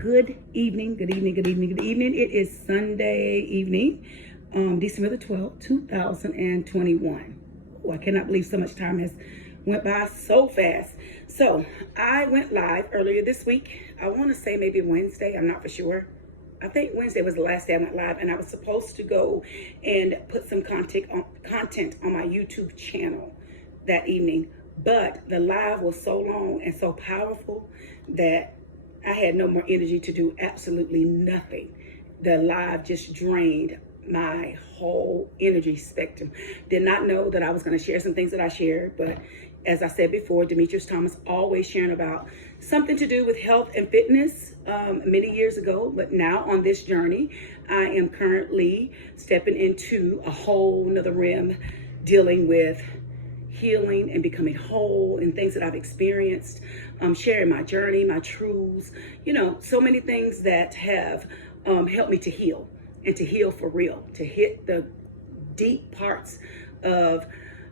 Good evening, good evening, good evening, good evening. It is Sunday evening, December the 12th, 2021. Oh, I cannot believe so much time has went by so fast. So I went live earlier this week. I want to say maybe Wednesday. I'm not for sure. I think Wednesday was the last day I went live, and I was supposed to go and put some content on my YouTube channel that evening. But the live was so long and so powerful that I had no more energy to do absolutely nothing. The live just drained my whole energy spectrum. Did not know that I was going to share some things that I shared, but as I said before, Demetrius Thomas always sharing about something to do with health and fitness many years ago. But now on this journey, I am currently stepping into a whole nother realm, dealing with healing and becoming whole and things that I've experienced, sharing my journey, my truths, so many things that have helped me to heal and to heal for real, to hit the deep parts of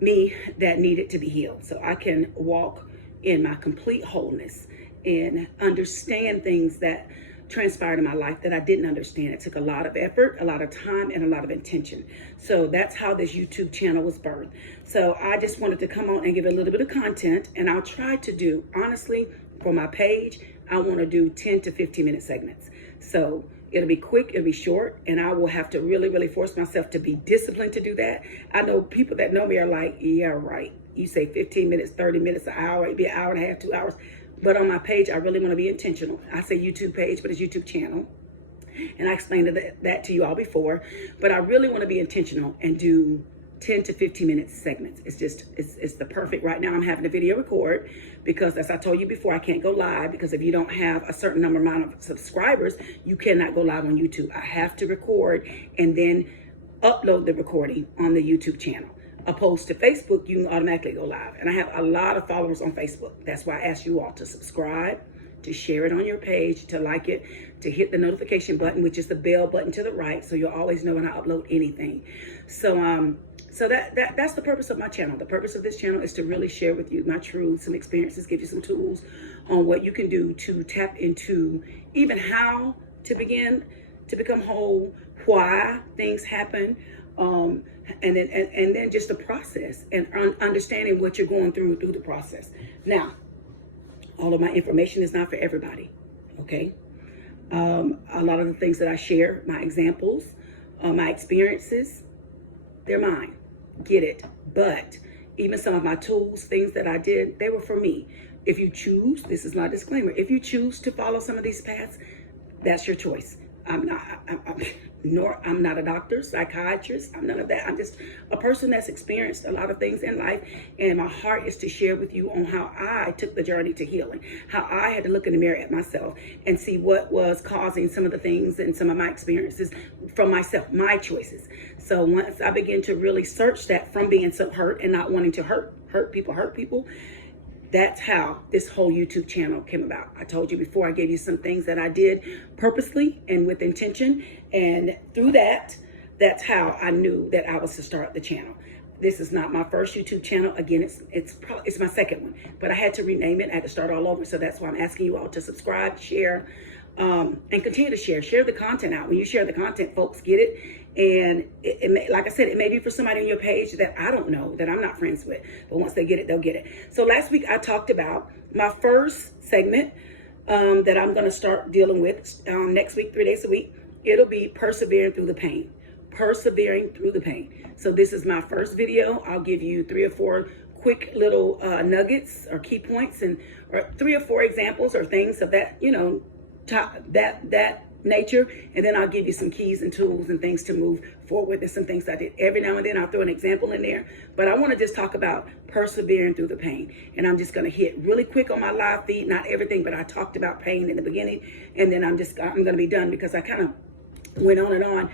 me that needed to be healed so I can walk in my complete wholeness and understand things that transpired in my life that I didn't understand. It took a lot of effort, a lot of time, and a lot of intention. So that's how this YouTube channel was birthed. So I just wanted to come on and give a little bit of content, and I'll try to do, honestly, for my page, I want to do 10 to 15 minute segments. So it'll be quick, it'll be short, and I will have to really, really force myself to be disciplined to do that. I know people that know me are like, yeah, right. You say 15 minutes, 30 minutes, an hour, it'd be an hour and a half, 2 hours. But on my page, I really want to be intentional. I say YouTube page, but it's YouTube channel. And I explained that to you all before. But I really want to be intentional and do 10 to 15 minute segments. It's the perfect. Right now I'm having a video record because, as I told you before, I can't go live because if you don't have a certain amount of subscribers, you cannot go live on YouTube. I have to record and then upload the recording on the YouTube channel. Opposed to Facebook, you can automatically go live. And I have a lot of followers on Facebook. That's why I ask you all to subscribe, to share it on your page, to like it, to hit the notification button, which is the bell button to the right, so you'll always know when I upload anything. So that's the purpose of my channel. The purpose of this channel is to really share with you my truths, some experiences, give you some tools on what you can do to tap into even how to begin to become whole, why things happen, and then just the process and understanding what you're going through the process. Now, all of my information is not for everybody, okay? A lot of the things that I share, my examples, my experiences, they're mine. Get it? But even some of my tools, things that I did, they were for me. If you choose, this is not a disclaimer, if you choose to follow some of these paths, that's your choice. I'm not a doctor, psychiatrist. I'm none of that. I'm just a person that's experienced a lot of things in life, and my heart is to share with you on how I took the journey to healing, how I had to look in the mirror at myself and see what was causing some of the things and some of my experiences from myself, my choices. So once I began to really search that from being so hurt and not wanting to hurt people, that's how this whole YouTube channel came about. I told you before, I gave you some things that I did purposely and with intention. And through that, that's how I knew that I was to start the channel. This is not my first YouTube channel. Again, it's my second one, but I had to rename it. I had to start all over. So that's why I'm asking you all to subscribe, share, and continue to share the content out. When you share the content, folks get it. And it may, like I said, it may be for somebody on your page that I don't know, that I'm not friends with. But once they get it, they'll get it. So last week I talked about my first segment that I'm going to start dealing with next week, 3 days a week. It'll be persevering through the pain. Persevering through the pain. So this is my first video. I'll give you 3 or 4 quick little nuggets or key points, or 3 or 4 examples or things of that, that nature, and then I'll give you some keys and tools and things to move forward. There's some things I did. Every now and then I'll throw an example in there, but I want to just talk about persevering through the pain. And I'm just going to hit really quick on my live feed, not everything, but I talked about pain in the beginning, and then I'm going to be done because I kind of went on and on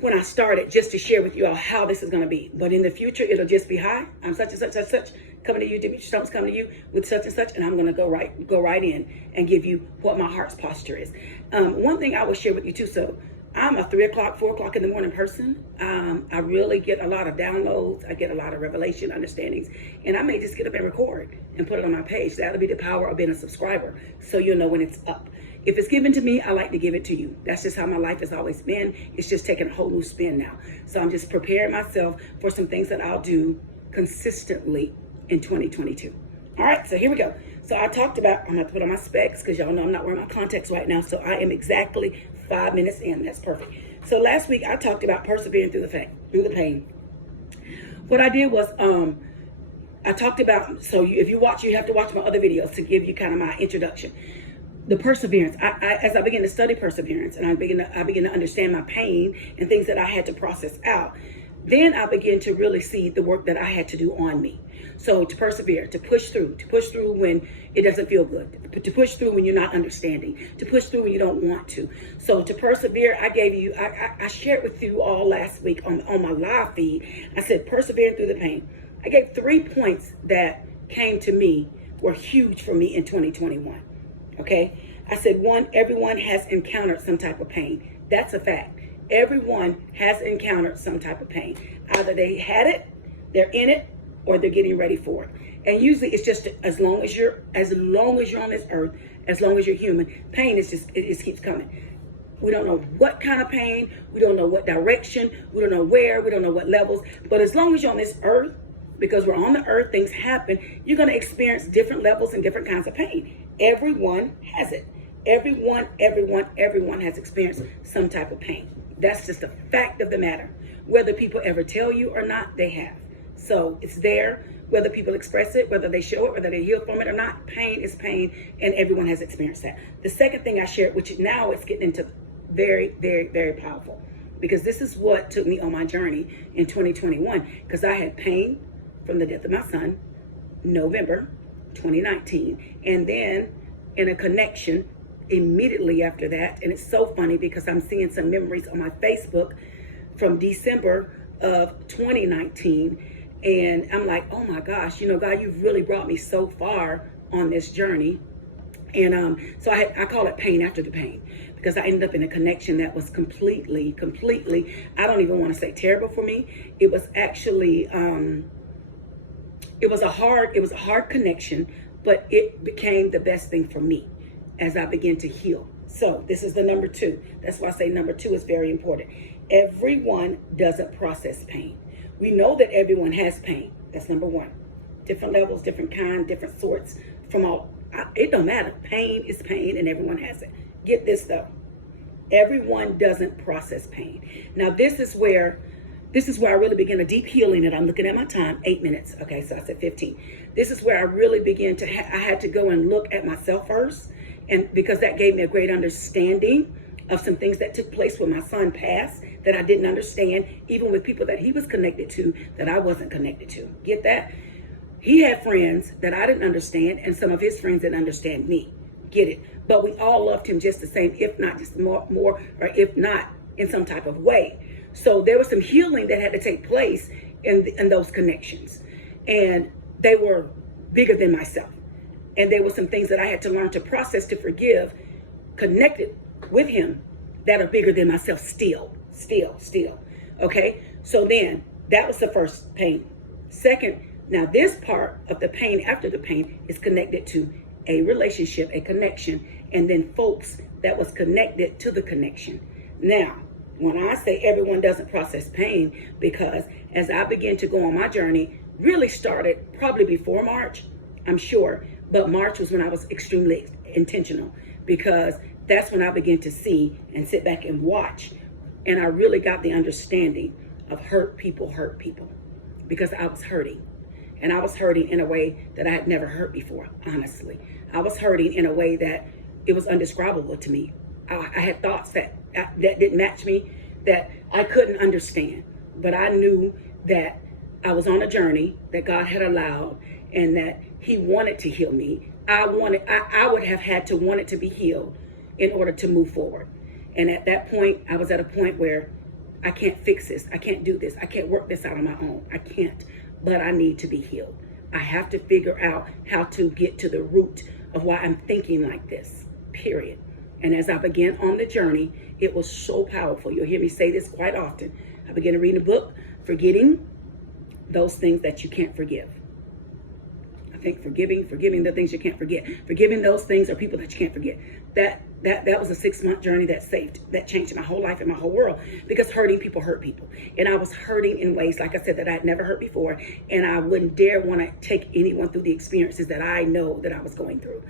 when I started just to share with you all how this is going to be. But in the future, it'll just be, hi, I'm such and such, such, such, coming to you, Demetrius Thomas coming to you with such and such, and I'm going to go right in and give you what my heart's posture is. One thing I will share with you too, so I'm a 3 o'clock, 4 o'clock in the morning person. I really get a lot of downloads. I get a lot of revelation, understandings, and I may just get up and record and put it on my page. That'll be the power of being a subscriber, so you'll know when it's up. If it's given to me, I like to give it to you. That's just how my life has always been. It's just taking a whole new spin now. So I'm just preparing myself for some things that I'll do consistently in 2022. All right, so here we go. So I talked about, I'm going to put on my specs because y'all know I'm not wearing my contacts right now. So I am exactly 5 minutes in. That's perfect. So last week I talked about persevering through the pain. What I did was I talked about, so if you watch, you have to watch my other videos to give you kind of my introduction. The perseverance. As I began to study perseverance and I began to understand my pain and things that I had to process out, then I began to really see the work that I had to do on me. So to persevere, to push through when it doesn't feel good, to push through when you're not understanding, to push through when you don't want to. So to persevere, I shared with you all last week on my live feed. I said, persevering through the pain. I gave 3 points that came to me were huge for me in 2021. Okay? I said, 1, everyone has encountered some type of pain. That's a fact. Everyone has encountered some type of pain. Either they had it, they're in it, or they're getting ready for it. And usually it's just as long as you're on this earth, as long as you're human, pain is just, it just keeps coming. We don't know what kind of pain, we don't know what direction, we don't know where, we don't know what levels, but as long as you're on this earth, because we're on the earth, things happen, you're going to experience different levels and different kinds of pain. Everyone has it. Everyone has experienced some type of pain. That's just a fact of the matter. Whether people ever tell you or not, they have. So it's there, whether people express it, whether they show it, whether they heal from it or not. Pain is pain, and everyone has experienced that. The second thing I shared, which now it's getting into very, very, very powerful, because this is what took me on my journey in 2021, because I had pain from the death of my son, November 2019, and then in a connection immediately after that. And it's so funny because I'm seeing some memories on my Facebook from December of 2019, and I'm like, oh my gosh, God, you've really brought me so far on this journey. And so I call it pain after the pain, because I ended up in a connection that was completely, I don't even want to say terrible for me. It was actually it was a hard connection, but it became the best thing for me as I began to heal. So this is the number 2. That's why I say number 2 is very important. Everyone doesn't process pain. We know that everyone has pain. That's number 1. Different levels, different kind, different sorts from all. It don't matter. Pain is pain and everyone has it. Get this though. Everyone doesn't process pain. Now this is where I really begin a deep healing, and I'm looking at my time, 8 minutes. Okay, so I said 15. This is where I really began to, I had to go and look at myself first, and because that gave me a great understanding of some things that took place when my son passed that I didn't understand, even with people that he was connected to that I wasn't connected to. Get that? He had friends that I didn't understand, and some of his friends didn't understand me. Get it? But we all loved him just the same, if not just more, or if not in some type of way. So there was some healing that had to take place in those connections. And they were bigger than myself. And there were some things that I had to learn to process, to forgive, connected with him, that are bigger than myself still. Okay? So then, that was the first pain. Second, now this part of the pain after the pain is connected to a relationship, a connection, and then folks that was connected to the connection. Now, when I say everyone doesn't process pain, because as I began to go on my journey, really started probably before March, I'm sure, but March was when I was extremely intentional, because that's when I began to see and sit back and watch, and I really got the understanding of hurt people, because I was hurting. And I was hurting in a way that I had never hurt before, honestly. I was hurting in a way that it was indescribable to me. I had thoughts that didn't match me, that I couldn't understand. But I knew that I was on a journey that God had allowed, and that he wanted to heal me. I would have had to want it to be healed in order to move forward. And at that point, I was at a point where I can't fix this. I can't do this. I can't work this out on my own. I can't. But I need to be healed. I have to figure out how to get to the root of why I'm thinking like this, period. And as I began on the journey, it was so powerful. You'll hear me say this quite often. I began to read a book, Forgetting Those Things That You Can't Forgive. I think forgiving the things you can't forget. Forgiving those things or people that you can't forget. that was a 6-month journey that changed my whole life and my whole world, because hurting people hurt people. And I was hurting in ways, like I said, that I had never hurt before. And I wouldn't dare want to take anyone through the experiences that I know that I was going through.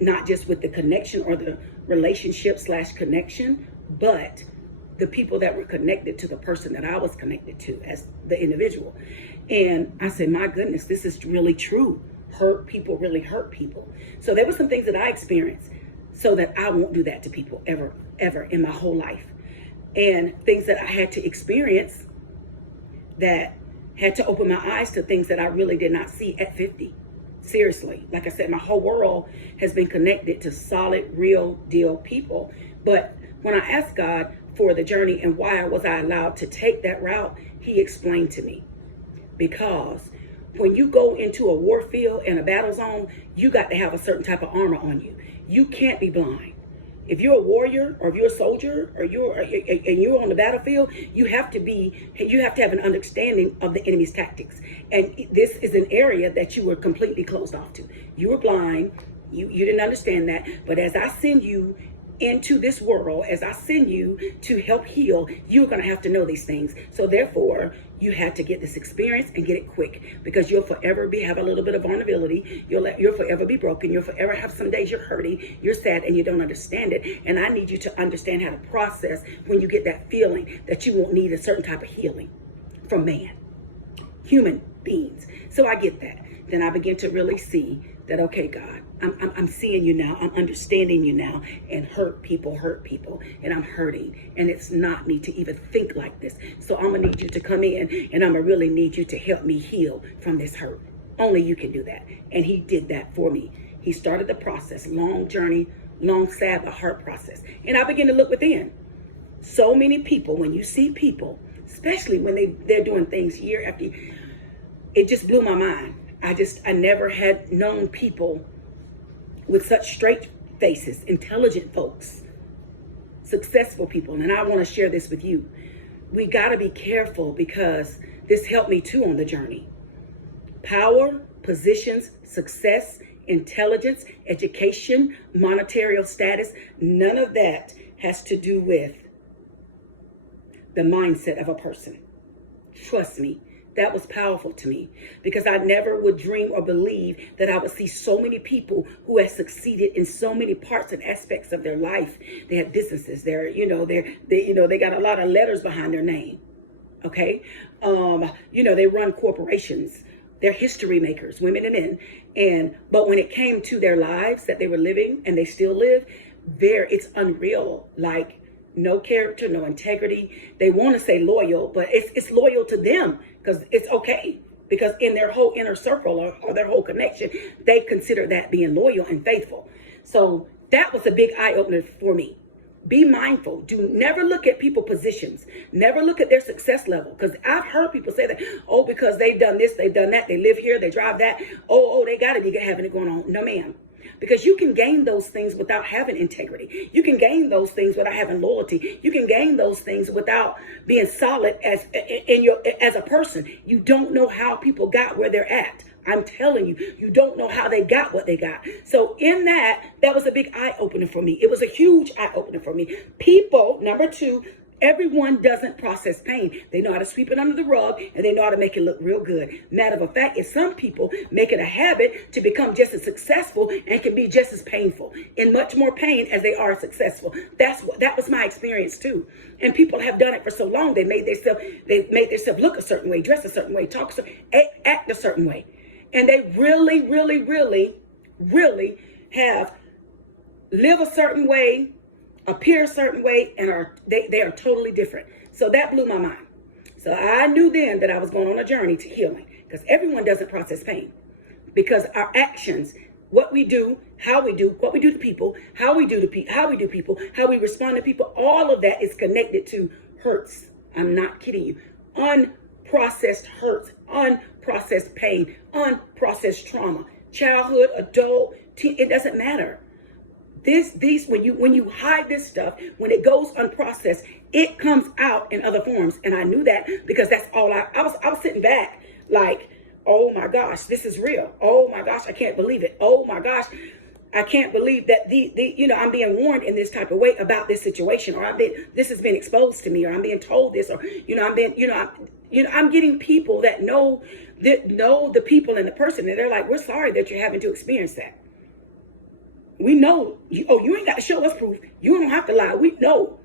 Not just with the connection or the relationship / connection, but the people that were connected to the person that I was connected to as the individual. And I said, my goodness, this is really true. Hurt people really hurt people. So there were some things that I experienced so that I won't do that to people ever in my whole life. And things that I had to experience that had to open my eyes to things that I really did not see at 50. Seriously. Like I said, my whole world has been connected to solid, real deal people. But when I asked God for the journey and why was I allowed to take that route, he explained to me. Because when you go into a war field and a battle zone, you got to have a certain type of armor on you. You can't be blind. If you're a warrior or if you're a soldier or you're on the battlefield, you have to have an understanding of the enemy's tactics. And this is an area that you were completely closed off to. You were blind. You didn't understand that. But as I send you into this world, as I send you to help heal, you're going to have to know these things. So therefore, you had to get this experience and get it quick, because you'll forever have a little bit of vulnerability. You'll forever be broken. You'll forever have some days you're hurting, you're sad, and you don't understand it. And I need you to understand how to process when you get that feeling that you won't need a certain type of healing from man, human beings. So I get that. Then I begin to really see that, okay, God, I'm seeing you now. I'm understanding you now. And hurt people, and I'm hurting. And it's not me to even think like this. So I'm going to need you to come in, and I'm going to really need you to help me heal from this hurt. Only you can do that. And he did that for me. He started the process, long journey, long, sad, but hard process. And I began to look within. So many people, when you see people, especially when they're doing things year after year, it just blew my mind. I never had known people with such straight faces, intelligent folks, successful people. And I want to share this with you. We got to be careful, because this helped me too on the journey. Power, positions, success, intelligence, education, monetary status, none of that has to do with the mindset of a person. Trust me. That was powerful to me, because I never would dream or believe that I would see so many people who have succeeded in so many parts and aspects of their life. They have businesses. They got a lot of letters behind their name. Okay. They run corporations. They're history makers, women and men. But when it came to their lives that they were living, and they still live, it's unreal. Like, no character, no integrity. They want to say loyal, but it's loyal to them, because it's okay. Because in their whole inner circle or their whole connection, they consider that being loyal and faithful. So that was a big eye-opener for me. Be mindful. Never look at people's positions. Never look at their success level. Because I've heard people say that, because they've done this, they've done that, they live here, they drive that. They got to be having it going on. No, ma'am. Because you can gain those things without having integrity. You can gain those things without having loyalty. You can gain those things without being solid as a person. You don't know how people got where they're at. I'm telling you, you don't know how they got what they got. So in that was a big eye-opener for me. It was a huge eye-opener for me. People, number 2, everyone doesn't process pain. They know how to sweep it under the rug, and they know how to make it look real good. Matter of fact, is some people make it a habit to become just as successful and can be just as painful, in much more pain as they are successful. That was my experience too. And people have done it for so long. They made themselves look a certain way, dress a certain way, talk act a certain way. And they really, really, really, really have live a certain way, appear a certain way, and they are totally different. So that blew my mind. So I knew then that I was going on a journey to healing, because everyone doesn't process pain, because our actions, what we do, how we do, what we do to people, how we do people, how we respond to people, all of that is connected to hurts. I'm not kidding you. Unprocessed hurts, unprocessed pain, unprocessed trauma, childhood, adult, teen, it doesn't matter. When you hide this stuff, when it goes unprocessed, it comes out in other forms. And I knew that, because that's all I was sitting back like, oh my gosh, this is real. Oh my gosh, I can't believe it. Oh my gosh. I can't believe that I'm being warned in this type of way about this situation, or this has been exposed to me, or I'm being told this, or I'm getting people that know the people and the person, and they're like, we're sorry that you're having to experience that. We know you ain't got to show us proof. You don't have to lie. We know.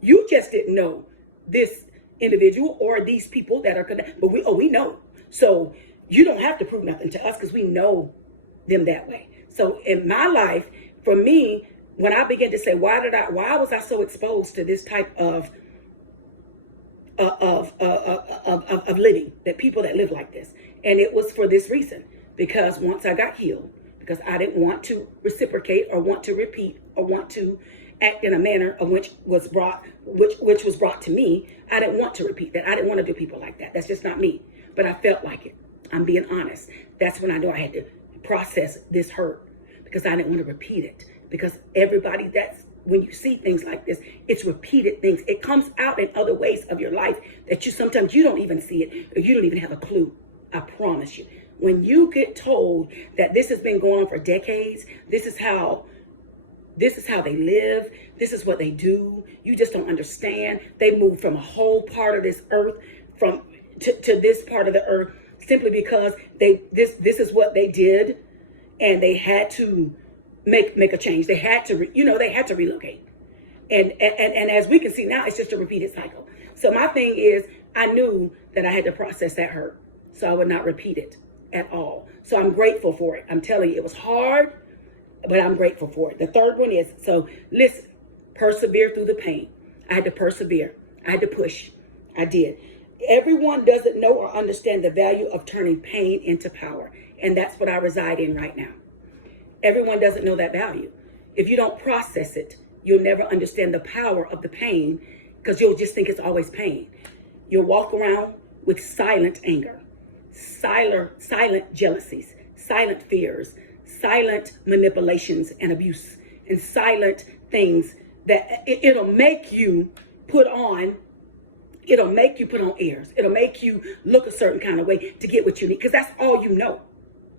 You just didn't know this individual or these people that are connected, but we know. So you don't have to prove nothing to us because we know them that way. So in my life, for me, when I began to say, why was I so exposed to this type of living, that people that live like this? And it was for this reason, because once I got healed, because I didn't want to reciprocate or want to repeat or want to act in a manner of which was brought to me. I didn't want to repeat that. I didn't want to do people like that. That's just not me. But I felt like it. I'm being honest. That's when I knew I had to process this hurt, because I didn't want to repeat it. Because everybody, when you see things like this, it's repeated things. It comes out in other ways of your life that sometimes you don't even see it, or you don't even have a clue. I promise you. When you get told that this has been going on for decades, this is how they live, this is what they do, you just don't understand. They moved from a whole part of this earth to this part of the earth simply because this is what they did, and they had to make a change. They had to relocate. And as we can see now, it's just a repeated cycle. So my thing is, I knew that I had to process that hurt so I would not repeat it at all. So I'm grateful for it. I'm telling you, it was hard, but I'm grateful for it. The third one is, so listen, persevere through the pain. I had to persevere. I had to push. I did. Everyone doesn't know or understand the value of turning pain into power. And that's what I reside in right now. Everyone doesn't know that value. If you don't process it, you'll never understand the power of the pain, because you'll just think it's always pain. You'll walk around with silent anger, silent jealousies, silent fears, silent manipulations and abuse, and silent things that it'll make you put on airs. It'll make you look a certain kind of way to get what you need, because that's all you know.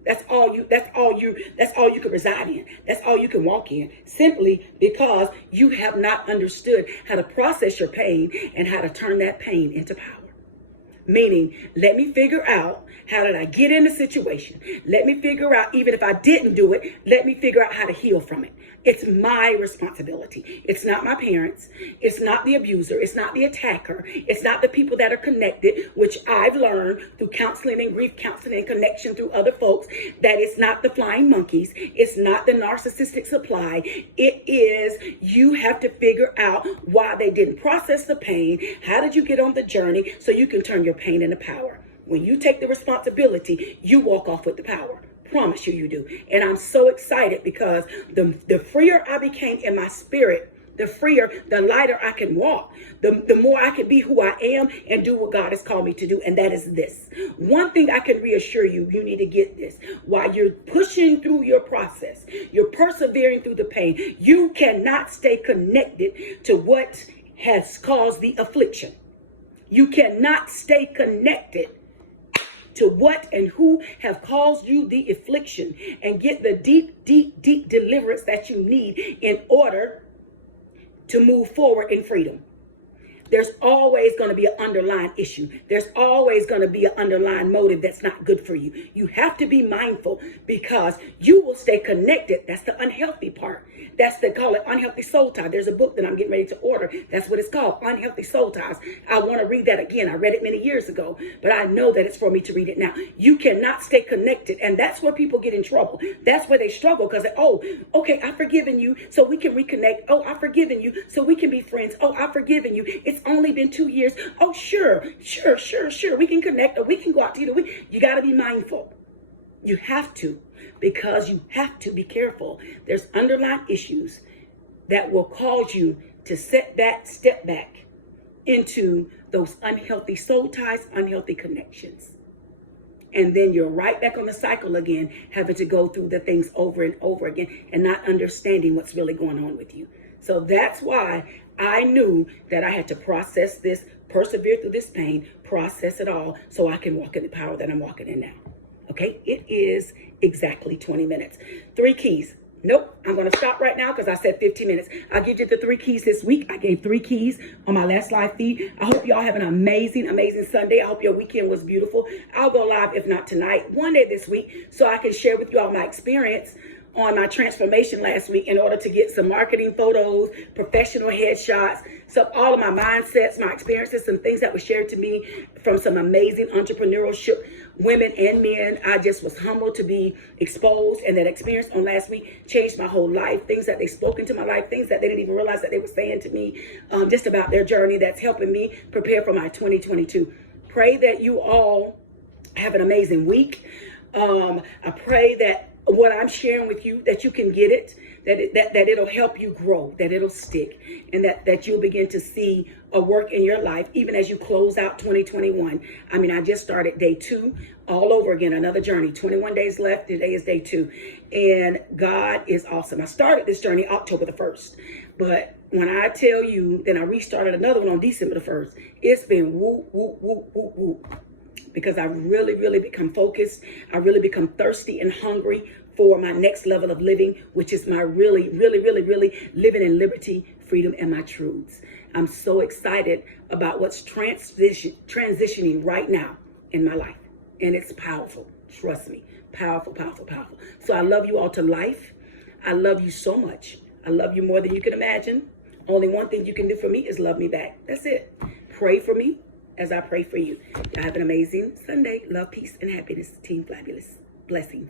That's all you can reside in. That's all you can walk in, simply because you have not understood how to process your pain and how to turn that pain into power. Meaning, let me figure out, how did I get in the situation? Let me figure out, even if I didn't do it, let me figure out how to heal from it. It's my responsibility. It's not my parents. It's not the abuser. It's not the attacker. It's not the people that are connected, which I've learned through counseling and grief counseling and connection through other folks, that it's not the flying monkeys. It's not the narcissistic supply. It is, you have to figure out why they didn't process the pain. How did you get on the journey so you can turn your pain into power? When you take the responsibility, you walk off with the power. Promise you do. And I'm so excited, because the freer I became in my spirit, the lighter I can walk, the more I can be who I am and do what God has called me to do. And that is this. One thing I can reassure you, you need to get this. While you're pushing through your process, you're persevering through the pain, you cannot stay connected to what has caused the affliction. You cannot stay connected to what and who have caused you the affliction, and get the deep deliverance that you need in order to move forward in freedom. There's always going to be an underlying issue. There's always going to be an underlying motive that's not good for you. You have to be mindful, because you will stay connected. That's the unhealthy part. They call it unhealthy soul ties. There's a book that I'm getting ready to order. That's what it's called, Unhealthy Soul Ties. I want to read that again. I read it many years ago, but I know that it's for me to read it now. You cannot stay connected. And that's where people get in trouble. That's where they struggle, because, okay, I've forgiven you, so we can reconnect. Oh, I've forgiven you, so we can be friends. Oh, I've forgiven you. It's only been 2 years. Oh, sure. We can connect, or we can go out to eat. You got to be mindful. You have to, because you have to be careful. There's underlying issues that will cause you to step back into those unhealthy soul ties, unhealthy connections. And then you're right back on the cycle again, having to go through the things over and over again and not understanding what's really going on with you. So that's why I knew that I had to process this, persevere through this pain, process it all, so I can walk in the power that I'm walking in now. Okay, it is exactly 20 minutes. 3 keys. Nope, I'm going to stop right now because I said 15 minutes. I'll give you the 3 keys this week. I gave 3 keys on my last live feed. I hope y'all have an amazing, amazing Sunday. I hope your weekend was beautiful. I'll go live, if not tonight, one day this week, so I can share with you all my experience on my transformation last week in order to get some marketing photos, professional headshots, so all of my mindsets, my experiences, some things that were shared to me from some amazing entrepreneurship women and men. I just was humbled to be exposed, and that experience on last week changed my whole life. Things that they spoke into my life, things that they didn't even realize that they were saying to me, just about their journey, that's helping me prepare for my 2022. Pray that you all have an amazing week. I pray that what I'm sharing with you, that you can get it, that it'll help you grow, that it'll stick, and that you'll begin to see a work in your life, even as you close out 2021. I mean, I just started day 2 all over again, another journey, 21 days left. Today is day 2. And God is awesome. I started this journey October the 1st, but when I tell you, then I restarted another one on December the 1st. It's been whoop, whoop, whoop, whoop, whoop. Because I really, really become focused. I really become thirsty and hungry for my next level of living, which is my really, really, really, really living in liberty, freedom, and my truths. I'm so excited about what's transitioning right now in my life. And it's powerful. Trust me. Powerful, powerful, powerful. So I love you all to life. I love you so much. I love you more than you can imagine. Only one thing you can do for me is love me back. That's it. Pray for me as I pray for you. Have an amazing Sunday. Love, peace, and happiness. Team Fabulous. Blessings.